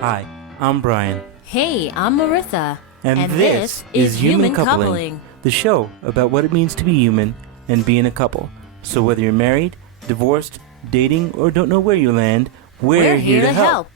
Hi, I'm Brian. Hey, I'm Merisa. And this is Human Coupling, the show about what it means to be human and be in a couple. So whether you're married, divorced, dating, or don't know where you land, we're here to help.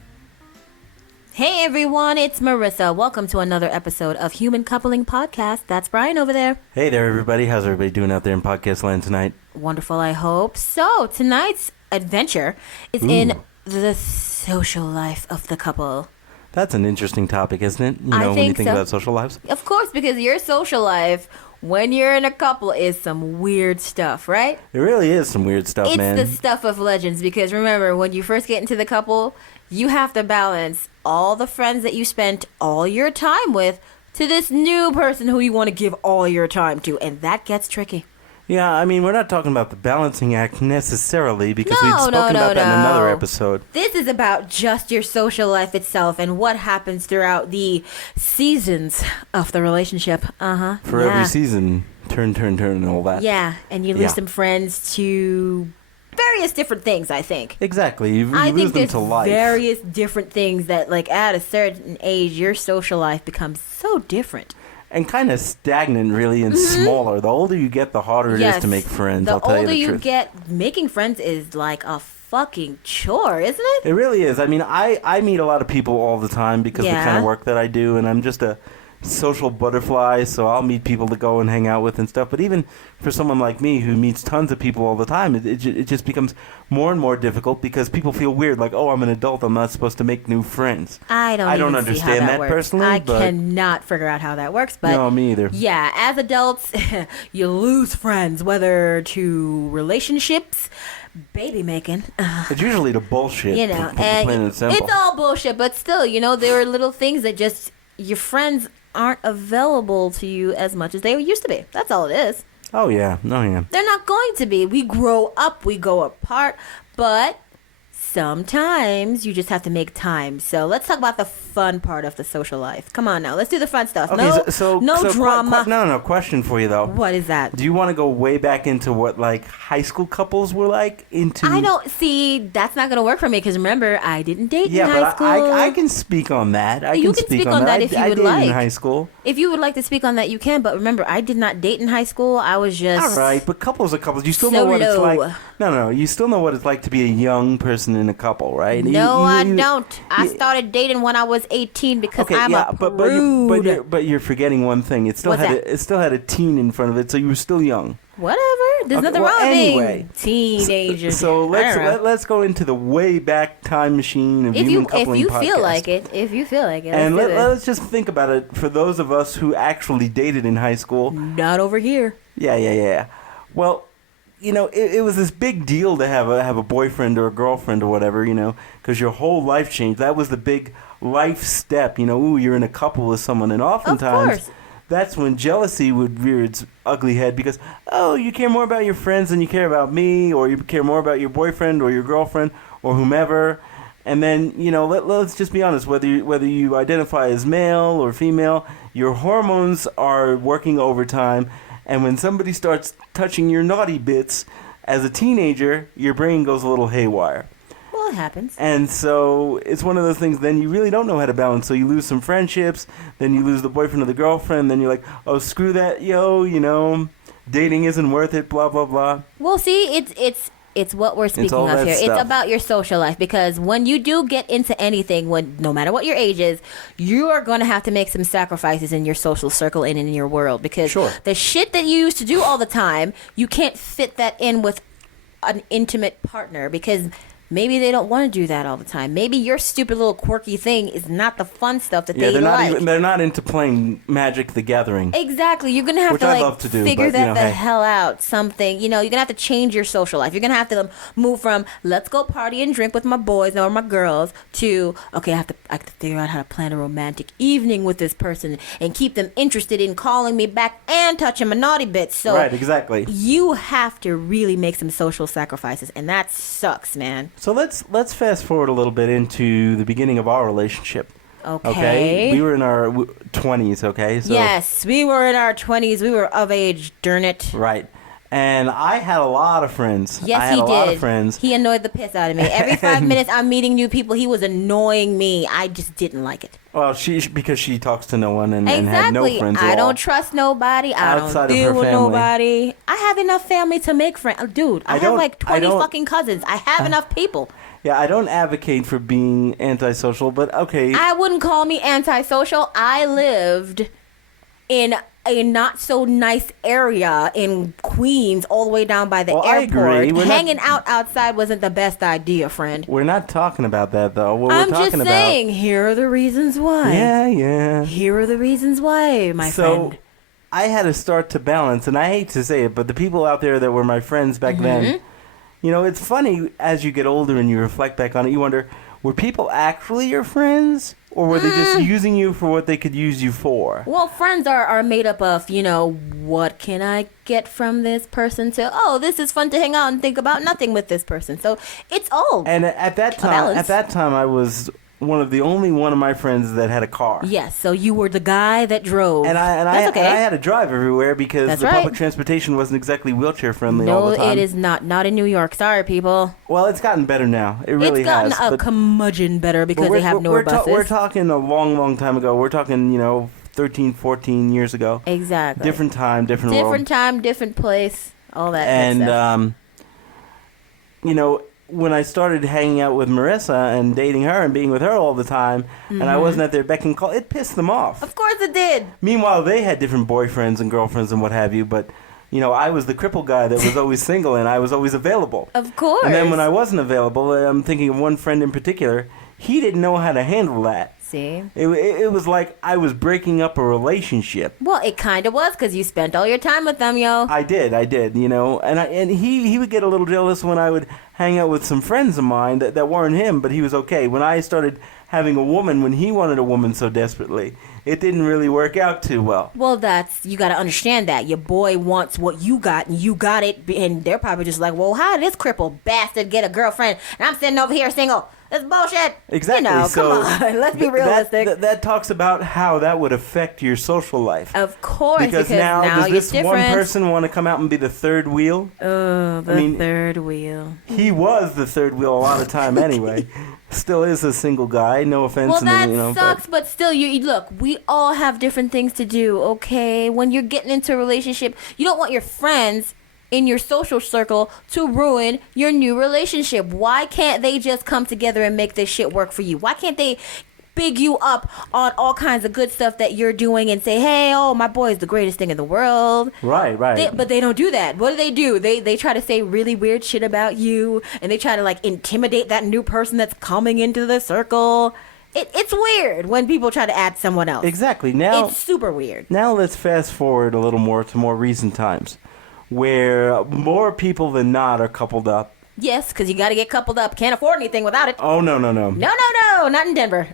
Hey everyone, it's Merisa. Welcome to another episode of Human Coupling Podcast. That's Brian over there. Hey there, everybody. How's everybody doing out there in podcast land tonight? Wonderful, I hope. So, tonight's adventure is in the social life of the couple. That's an interesting topic, isn't it? I think when you think so. about social lives. Of course, because your social life, when you're in a couple, is some weird stuff, right? It really is some weird stuff, man. It's the stuff of legends, because remember, when you first get into the couple, you have to balance all the friends that you spent all your time with to this new person who you want to give all your time to, and that gets tricky. Yeah, I mean, we're not talking about the balancing act necessarily, because we've spoken about that in another episode. This is about just your social life itself and what happens throughout the seasons of the relationship. For every season, turn, and all that. Yeah, and you lose some friends to various different things, I think. Exactly. You lose them to life. Various different things that, like, at a certain age, your social life becomes so different. And kind of stagnant, really, and smaller. The older you get, the harder it is to make friends, I'll tell you the truth. The older you get, making friends is like a fucking chore, isn't it? It really is. I mean, I meet a lot of people all the time because of the kind of work that I do, and I'm just a social butterfly, so I'll meet people to go and hang out with and stuff. But even for someone like me who meets tons of people all the time, it just becomes more and more difficult because people feel weird, like, oh, I'm an adult, I'm not supposed to make new friends. I don't understand that personally. I cannot figure out how that works. But no, me either. Yeah, as adults, you lose friends, whether to relationships, baby making. It's usually the bullshit. And it's all bullshit, but still, there are little things that just your friends aren't available to you as much as they used to be. That's all it is. Oh, yeah. They're not going to be. We grow up, we go apart, but sometimes you just have to make time. So let's talk about the fun part of the social life. Come on now, let's do the fun stuff. Okay, no drama. No, question for you, though. What is that? Do you want to go way back into what, like, high school couples were like? I don't see. That's not going to work for me because remember, I didn't date in high school. Yeah, but I can speak on that. You can speak on that if you would like. I dated in high school. If you would like to speak on that, you can. But remember, I did not date in high school. I was just... All right, but couples are couples. You still know what it's like. No. You still know what it's like to be a young person in a couple, right? No, I don't. I started dating when I was 18 because I'm a prude. But you're forgetting one thing. It still had a teen in front of it, so you were still young. Whatever. There's nothing wrong with being teenagers. So let's go into the way back time machine of Human Coupling Podcast. If you feel like it. And let's just think about it for those of us who actually dated in high school. Not over here. Yeah. Well, it was this big deal to have a boyfriend or a girlfriend or whatever, because your whole life changed. That was the big life step. You're in a couple with someone, and oftentimes that's when jealousy would rear its ugly head because, oh, you care more about your friends than you care about me, or you care more about your boyfriend or your girlfriend or whomever. And then, let's just be honest, whether you identify as male or female, your hormones are working overtime. And when somebody starts touching your naughty bits, as a teenager, your brain goes a little haywire. Well, it happens. And so it's one of those things, then you really don't know how to balance. So you lose some friendships, then you lose the boyfriend or the girlfriend, then you're like, oh, screw that, dating isn't worth it, blah, blah, blah. Well, see, it's what we're speaking of here. It's about your social life because when you do get into anything, no matter what your age is, you are going to have to make some sacrifices in your social circle and in your world because the shit that you used to do all the time, you can't fit that in with an intimate partner because maybe they don't want to do that all the time. Maybe your stupid little quirky thing is not the fun stuff that they like. They're not into playing Magic the Gathering. Exactly. You're going to have to figure that the hell out. Something. You're going to have to change your social life. You're going to have to move from let's go party and drink with my boys or my girls to, okay, I have to figure out how to plan a romantic evening with this person and keep them interested in calling me back and touching my naughty bits. So right, exactly. You have to really make some social sacrifices, and that sucks, man. So let's fast forward a little bit into the beginning of our relationship. Okay. We were in our 20s, okay? So, yes, we were in our 20s. We were of age, darn it. Right. And I had a lot of friends. Yes, I had he a did. lot of friends. He annoyed the piss out of me. Every 5 minutes, I'm meeting new people. He was annoying me. I just didn't like it. Well, because she talks to no one and Exactly. had no friends at all. I don't trust nobody. I Outside don't deal of her with family. nobody. I have enough family to make friends. Dude, I have like 20 fucking cousins. I have enough people. Yeah, I don't advocate for being antisocial, but okay. I wouldn't call me antisocial. I lived in a not so nice area in Queens, all the way down by the airport. I agree. Hanging out outside wasn't the best idea, friend. We're not talking about that, though. What I'm we're talking just saying, here are the reasons why. Yeah. Here are the reasons why, my friend. So, I had to start to balance, and I hate to say it, but the people out there that were my friends back then, you know, it's funny as you get older and you reflect back on it, you wonder, were people actually your friends? Or were they just using you for what they could use you for? Well, friends are made up of, you know, what can I get from this person to, oh, this is fun to hang out and think about nothing with this person. So it's all And at that time, I was one of my friends that had a car. Yes, so you were the guy that drove. And I had to drive everywhere because public transportation wasn't exactly wheelchair friendly all the time. No, it is not. Not in New York. Sorry, people. Well, it's gotten better now. It really has. It's gotten a curmudgeon better because they have newer buses. We're talking a long, long time ago. We're talking, 13, 14 years ago. Exactly. Different time, different world. Different time, different place, all that and, good stuff. When I started hanging out with Merisa and dating her and being with her all the time, and I wasn't at their beck and call, it pissed them off. Of course it did. Meanwhile, they had different boyfriends and girlfriends and what have you, but, I was the crippled guy that was always single and I was always available. Of course. And then when I wasn't available, I'm thinking of one friend in particular, he didn't know how to handle that. See? It was like I was breaking up a relationship. Well, it kind of was because you spent all your time with them, yo. I did, and he would get a little jealous when I would hang out with some friends of mine that weren't him, but he was okay. When I started having a woman, when he wanted a woman so desperately, it didn't really work out too well. Well, you got to understand that. Your boy wants what you got, and you got it, and they're probably just like, well, how did this crippled bastard get a girlfriend, and I'm sitting over here single? That's bullshit. Exactly. Come on. Let's be realistic. That talks about how that would affect your social life. Of course. Because now does this one person want to come out and be the third wheel? Oh, third wheel. He was the third wheel a lot of time anyway. Still is a single guy. No offense. Well, that sucks, but still, you look, we all have different things to do, okay? When you're getting into a relationship, you don't want your friends in your social circle to ruin your new relationship. Why can't they just come together and make this shit work for you? Why can't they big you up on all kinds of good stuff that you're doing and say, hey, my boy is the greatest thing in the world? Right. But they don't do that. What do? They try to say really weird shit about you, and they try to intimidate that new person that's coming into the circle. It's weird when people try to add someone else. Exactly. Now it's super weird. Now let's fast forward a little more to more recent times, where more people than not are coupled up. Yes, because you got to get coupled up. Can't afford anything without it. Oh, no. No, not in Denver.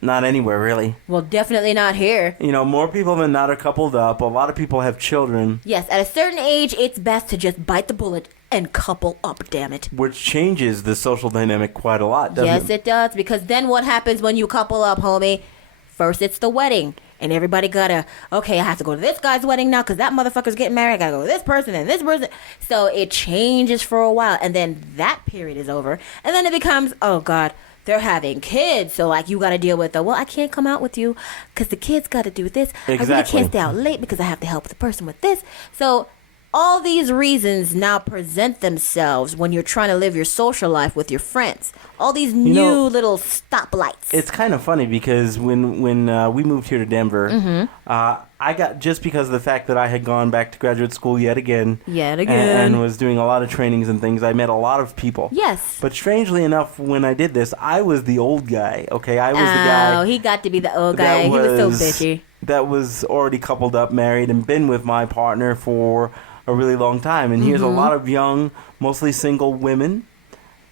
Not anywhere, really. Well, definitely not here. More people than not are coupled up. A lot of people have children. Yes, at a certain age, it's best to just bite the bullet and couple up, damn it. Which changes the social dynamic quite a lot, doesn't it? Yes, it does, because then what happens when you couple up, homie? First, it's the wedding. And everybody gotta, okay, I have to go to this guy's wedding now because that motherfucker's getting married. I gotta go to this person and this person. So it changes for a while. And then that period is over. And then it becomes, oh, God, they're having kids. So, you gotta deal with I can't come out with you because the kids gotta do this. Exactly. I really can't stay out late because I have to help the person with this. So all these reasons now present themselves when you're trying to live your social life with your friends. All these new little stoplights. It's kind of funny because when we moved here to Denver, I got, just because of the fact that I had gone back to graduate school yet again. And was doing a lot of trainings and things, I met a lot of people. Yes. But strangely enough, when I did this, I was the old guy, okay? I was the guy. Oh, he got to be the old guy. He was so bitchy. That was already coupled up, married, and been with my partner for a really long time. And here's a lot of young, mostly single women,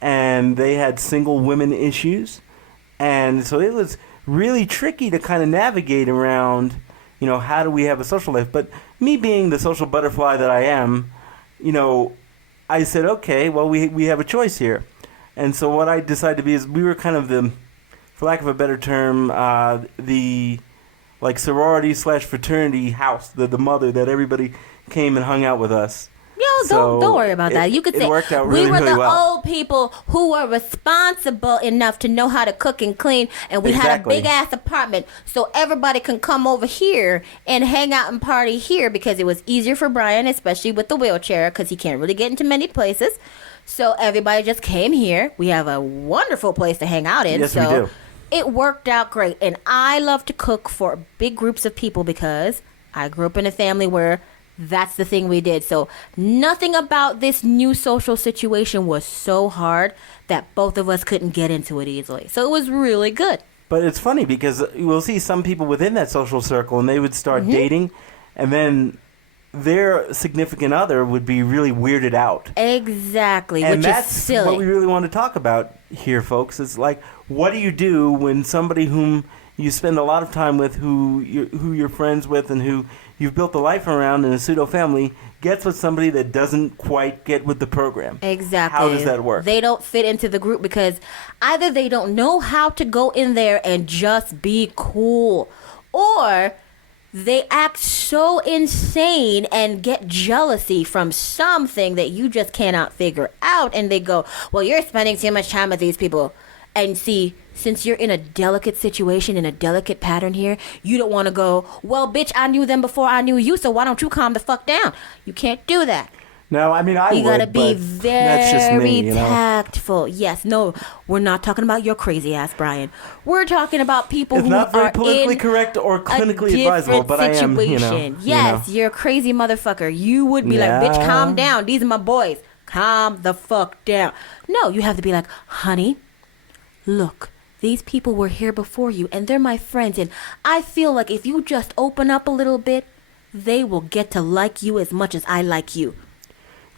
and they had single women issues. And so it was really tricky to kind of navigate around, how do we have a social life? But me being the social butterfly that I am, I said, okay, well, we have a choice here. And so what I decided to be is we were kind of the, for lack of a better term, the sorority / fraternity house, the mother that everybody came and hung out with us. Yo, don't worry about that. You could say worked out really, we were really the well. old people who were responsible enough to know how to cook and clean, and we had a big ass apartment, so everybody can come over here and hang out and party here because it was easier for Brian, especially with the wheelchair, because he can't really get into many places. So everybody just came here. We have a wonderful place to hang out in. Yes, so we do. It worked out great, and I love to cook for big groups of people because I grew up in a family where that's the thing we did. So nothing about this new social situation was so hard that both of us couldn't get into it easily. So it was really good. But it's funny because we'll see some people within that social circle and they would start dating, and then their significant other would be really weirded out. Exactly, and which is silly. That's what we really want to talk about here, folks. It's like, what do you do when somebody whom you spend a lot of time with, who you're friends with, and who you've built a life around in a pseudo family, gets with somebody that doesn't quite get with the program? Exactly. How does that work? They don't fit into the group because either they don't know how to go in there and just be cool, or they act so insane and get jealousy from something that you just cannot figure out, and they go, well, you're spending too much time with these people. And see, since you're in a delicate situation, in a delicate pattern here, you don't want to go, well, bitch, I knew them before I knew you, so why don't you calm the fuck down? You can't do that. No, I mean, you gotta be that's just me, tactful. Yes, no, we're not talking about your crazy ass, Brian. We're talking about people it's who not very are politically in correct or clinically a advisable, but situation. I am, Yes, you're a crazy motherfucker. You would be like, bitch, calm down. These are my boys. Calm the fuck down. No, you have to be like, honey, look, these people were here before you, and they're my friends, and I feel like if you just open up a little bit, they will get to like you as much as I like you.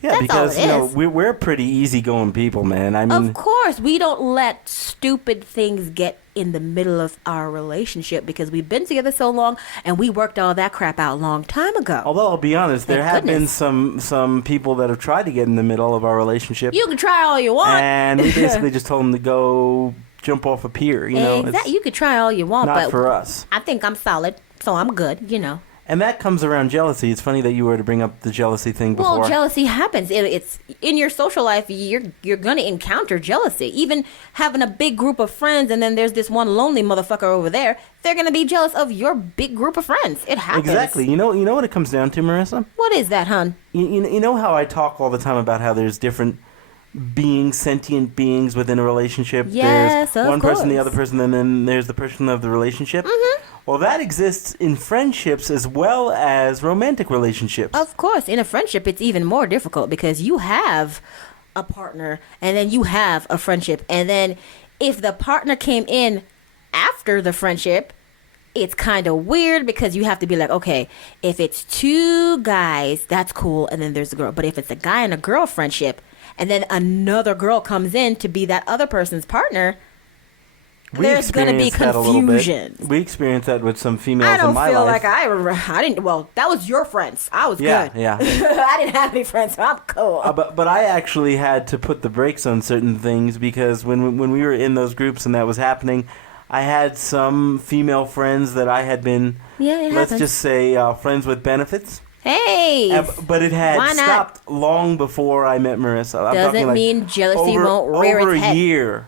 Yeah, That's because we're pretty easygoing people, man. I mean, of course, we don't let stupid things get in the middle of our relationship because we've been together so long and we worked all that crap out a long time ago. Although I'll be honest, there have been some people that have tried to get in the middle of our relationship. You can try all you want, and we basically just told them to go jump off a pier. You know, exactly. You could try all you want, not but for us. I think I'm solid, so I'm good. You know. And that comes around jealousy. It's funny that you were to bring up the jealousy thing before. Well, jealousy happens. It's in your social life. You're going to encounter jealousy. Even having a big group of friends, and then there's this one lonely motherfucker over there. They're going to be jealous of your big group of friends. It happens. Exactly. You know what it comes down to, Marissa? What is that, hon? You know how I talk all the time about how there's different beings, sentient beings within a relationship? Yes, there's of one course. person, the other person, and then there's the person of the relationship. Mm-hmm. Well, that exists in friendships as well as romantic relationships. Of course. In a friendship, it's even more difficult because you have a partner and then you have a friendship. And then if the partner came in after the friendship, it's kind of weird because you have to be like, okay, if it's two guys, that's cool. And then there's a girl. But if it's a guy and a girl friendship and then another girl comes in to be that other person's partner, there's going to be confusion. We experienced that with some females in my life. I don't feel like I didn't. Well, that was your friends. I was good. Yeah. I didn't have any friends, so I'm cool. But I actually had to put the brakes on certain things because when we were in those groups and that was happening, I had some female friends that I had been, let's just say, friends with benefits. Hey! But it had stopped long before I met Marissa. Doesn't mean jealousy won't rear its head. Over a year.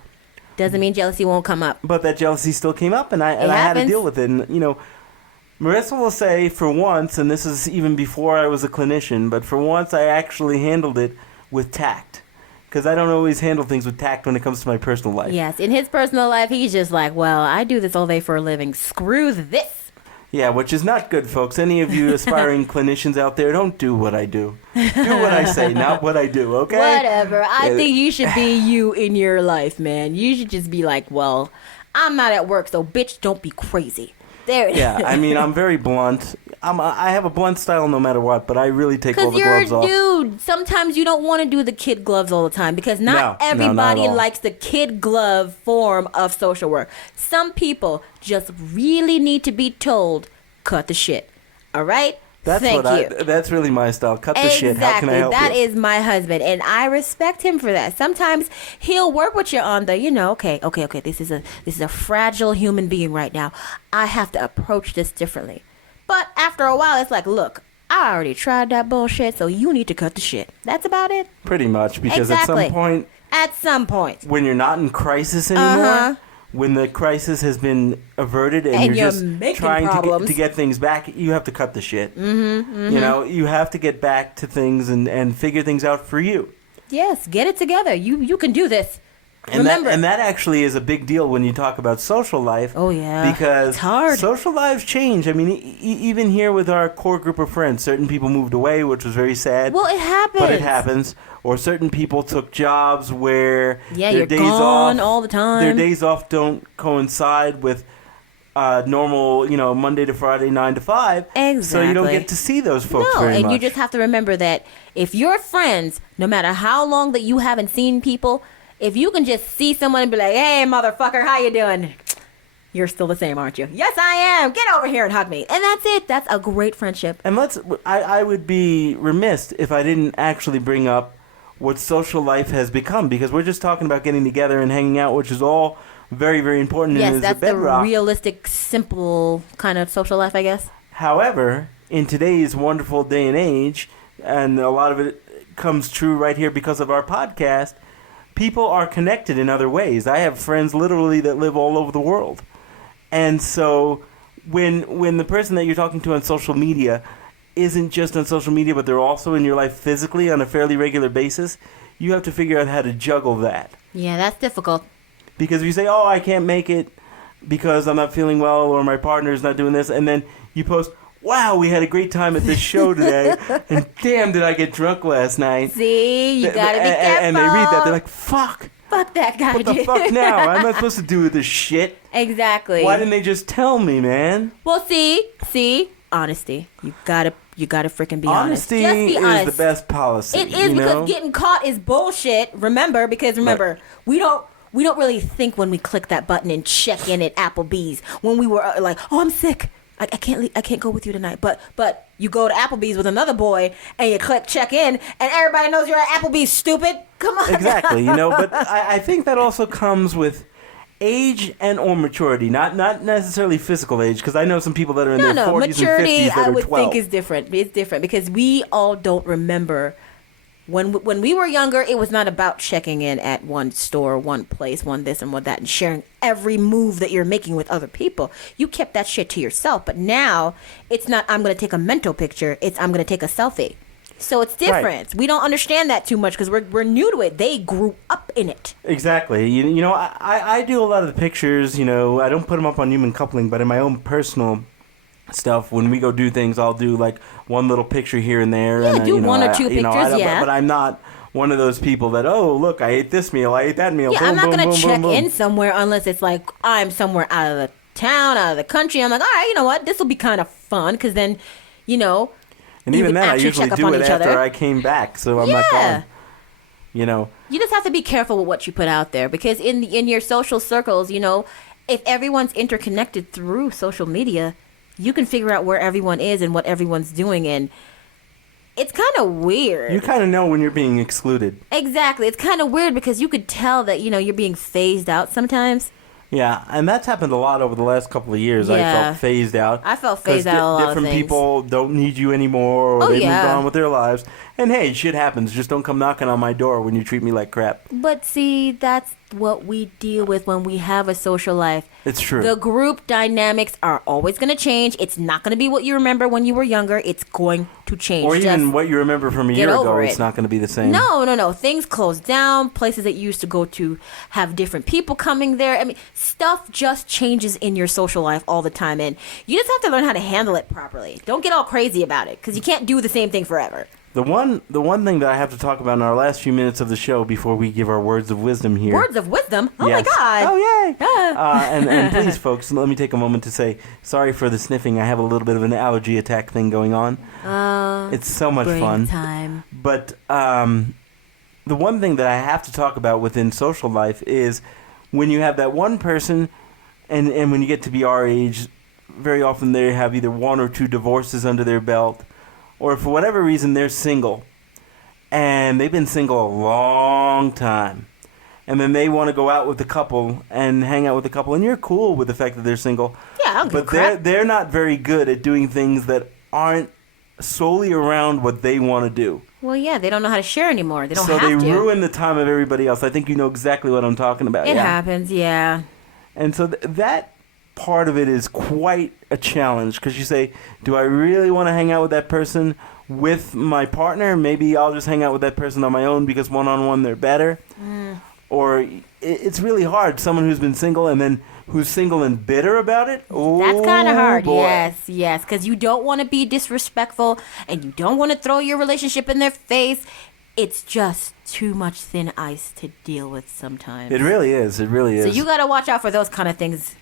Doesn't mean jealousy won't come up. But that jealousy still came up, and I had to deal with it. And, Marissa will say, for once, and this is even before I was a clinician, but for once I actually handled it with tact. Because I don't always handle things with tact when it comes to my personal life. Yes, in his personal life, he's just like, well, I do this all day for a living. Screw this. Yeah, which is not good, folks. Any of you aspiring clinicians out there, don't do what I do. Do what I say, not what I do, okay? Whatever. I think you should be you in your life, man. You should just be like, well, I'm not at work, so bitch, don't be crazy. There it is. Yeah, I mean, I'm very blunt. I have a blunt style no matter what, but I really take all the gloves off. Because you're a dude. Sometimes you don't want to do the kid gloves all the time because not everybody likes the kid glove form of social work. Some people just really need to be told, cut the shit. All right? Thank you. That's really my style. Cut the shit. How can I help you? That is my husband, and I respect him for that. Sometimes he'll work with you on the, okay. This is a fragile human being right now. I have to approach this differently. But after a while, it's like, look, I already tried that bullshit, so you need to cut the shit. That's about it. Pretty much, because exactly. at some point, when you're not in crisis anymore, when the crisis has been averted and you're just trying to get things back, you have to cut the shit. You know, you have to get back to things and figure things out for you. Yes, get it together. You can do this. And remember, that actually is a big deal when you talk about social life. Oh, yeah. Because it's hard. Social lives change. I mean, even here with our core group of friends, certain people moved away, which was very sad. Well, it happens. But it happens. Or certain people took jobs where their days gone off all the time. Their days off don't coincide with normal, Monday to Friday, 9 to 5. Exactly. So you don't get to see those folks very much. No, and you just have to remember that if your friends, no matter how long that you haven't seen people, if you can just see someone and be like, hey, motherfucker, how you doing? You're still the same, aren't you? Yes, I am. Get over here and hug me. And that's it. That's a great friendship. And I would be remiss if I didn't actually bring up what social life has become, because we're just talking about getting together and hanging out, which is all very, very important. Yes, and that's the bedrock. The realistic, simple kind of social life, I guess. However, in today's wonderful day and age, and a lot of it comes true right here because of our podcast, people are connected in other ways. I have friends literally that live all over the world. And so when the person that you're talking to on social media isn't just on social media, but they're also in your life physically on a fairly regular basis, you have to figure out how to juggle that. Yeah, that's difficult. Because if you say, I can't make it because I'm not feeling well or my partner's not doing this, and then you post, wow, we had a great time at this show today, and damn, did I get drunk last night. See, you gotta be careful. And they read that, they're like, fuck. Fuck that guy. What the fuck now? I'm not supposed to do with this shit. Exactly. Why didn't they just tell me, man? Well, see, honesty. You gotta freaking be honest. Honesty is the best policy. It is, because getting caught is bullshit. Remember, we don't really think when we click that button and check in at Applebee's when we were like, I'm sick. I can't go with you tonight. But you go to Applebee's with another boy and you click check in and everybody knows you're at Applebee's, stupid. Come on. Exactly, but I think that also comes with age and or maturity, not necessarily physical age, because I know some people that are in their 40s maturity, and 50s that I are would 12. think is different. It's different because we all don't remember. When we were younger, it was not about checking in at one store, one place, one this and one that, and sharing every move that you're making with other people. You kept that shit to yourself. But now, it's not, I'm going to take a mental picture. It's, I'm going to take a selfie. So it's different. Right. We don't understand that too much because we're new to it. They grew up in it. Exactly. I do a lot of the pictures, I don't put them up on Human Coupling, but in my own personal stuff, when we go do things, I'll do like one little picture here and there. Yeah, and do one or two pictures, yeah. But I'm not one of those people that, look, I ate this meal, I ate that meal. Yeah, boom, I'm not going to check boom. in somewhere unless it's like I'm somewhere out of the town, out of the country. I'm like, all right, you know what? This will be kind of fun because then, And even then, I usually do it after I came back, so I'm not going. You just have to be careful with what you put out there because in your social circles, if everyone's interconnected through social media, you can figure out where everyone is and what everyone's doing, and it's kind of weird. You kind of know when you're being excluded. Exactly. It's kind of weird because you could tell that, you're being phased out sometimes. Yeah, and that's happened a lot over the last couple of years. Yeah. I felt phased out. I felt phased out a lot of things. Different people don't need you anymore, or they've moved on with their lives. And hey, shit happens. Just don't come knocking on my door when you treat me like crap. But see, that's what we deal with when we have a social life. It's true. The group dynamics are always going to change. It's not going to be what you remember when you were younger. It's going to change. Or even what you remember from a year ago. It's not going to be the same. No. Things close down. Places that you used to go to have different people coming there. I mean, stuff just changes in your social life all the time. And you just have to learn how to handle it properly. Don't get all crazy about it because you can't do the same thing forever. The one thing that I have to talk about in our last few minutes of the show before we give our words of wisdom here. Words of wisdom? Oh, yes. My God. Oh, yay. And please, folks, let me take a moment to say sorry for the sniffing. I have a little bit of an allergy attack thing going on. It's so much fun. Time. But the one thing that I have to talk about within social life is when you have that one person, and when you get to be our age, very often they have either one or two divorces under their belt, or for whatever reason they're single, and they've been single a long time, and then they want to go out with the couple and hang out with the couple, and you're cool with the fact that they're single. Yeah, I don't give a but crap. they're not very good at doing things that aren't solely around what they want to do. Well, yeah, they don't know how to share anymore. They don't have to. So they ruin the time of everybody else. I think you know exactly what I'm talking about. It happens, yeah. And so that part of it is quite a challenge because you say, do I really want to hang out with that person with my partner? Maybe I'll just hang out with that person on my own because one-on-one they're better. Or it's really hard. Someone who's been single and then who's single and bitter about it. Oh, that's kind of hard. Boy. Yes, because you don't want to be disrespectful and you don't want to throw your relationship in their face. It's just too much thin ice to deal with sometimes. It really is. It really is. So you got to watch out for those kind of things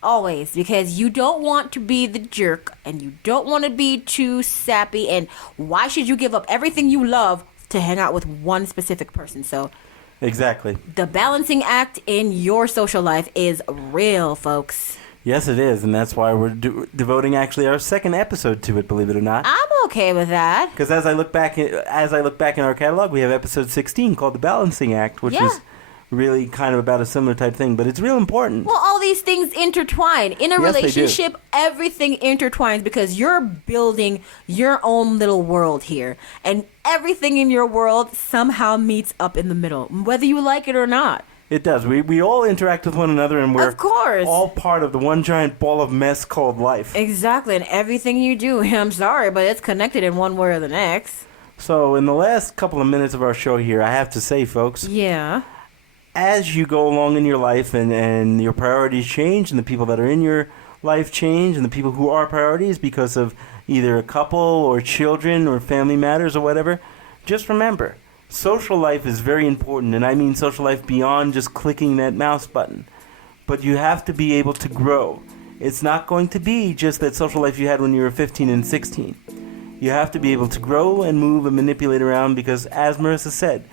always, because you don't want to be the jerk and you don't want to be too sappy. And why should you give up everything you love to hang out with one specific person? So exactly. The balancing act in your social life is real, folks. Yes, it is, and that's why we're devoting actually our second episode to it. Believe it or not, I'm okay with that. Because as I look back in our catalog, we have episode 16 called "The Balancing Act," which is really kind of about a similar type thing, but it's real important. Well, all these things intertwine in a relationship. Everything intertwines because you're building your own little world here, and everything in your world somehow meets up in the middle, whether you like it or not. It does. We all interact with one another, and we're of course all part of the one giant ball of mess called life. Exactly, and everything you do, I'm sorry, but it's connected in one way or the next. So in the last couple of minutes of our show here, I have to say, folks, as you go along in your life and your priorities change and the people that are in your life change and the people who are priorities because of either a couple or children or family matters or whatever, just remember, social life is very important, and I mean social life beyond just clicking that mouse button. But you have to be able to grow. It's not going to be just that social life you had when you were 15 and 16. You have to be able to grow and move and manipulate around because, as Merisa said,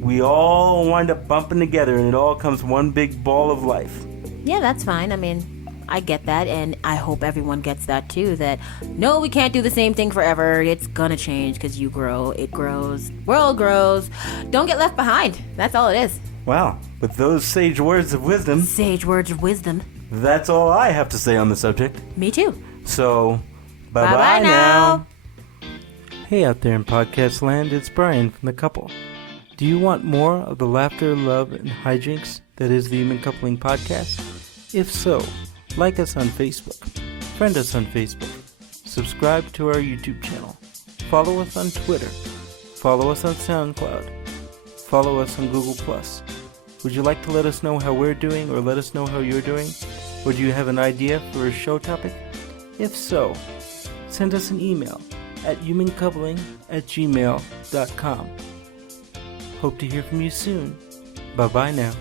we all wind up bumping together and it all comes one big ball of life. Yeah, that's fine. I mean, I get that, and I hope everyone gets that too, that no, we can't do the same thing forever. It's gonna change because you grow, it grows, world grows. Don't get left behind. That's all it is. Wow, with those sage words of wisdom. That's all I have to say on the subject. Me too. So, bye-bye now. Hey out there in podcast land, it's Brian from The Couple. Do you want more of the laughter, love, and hijinks that is the Human Coupling Podcast? If so, like us on Facebook, friend us on Facebook, subscribe to our YouTube channel, follow us on Twitter, follow us on SoundCloud, follow us on Google+. Would you like to let us know how we're doing or let us know how you're doing? Or do you have an idea for a show topic? If so, send us an email at humancoupling@gmail.com. Hope to hear from you soon. Bye-bye now.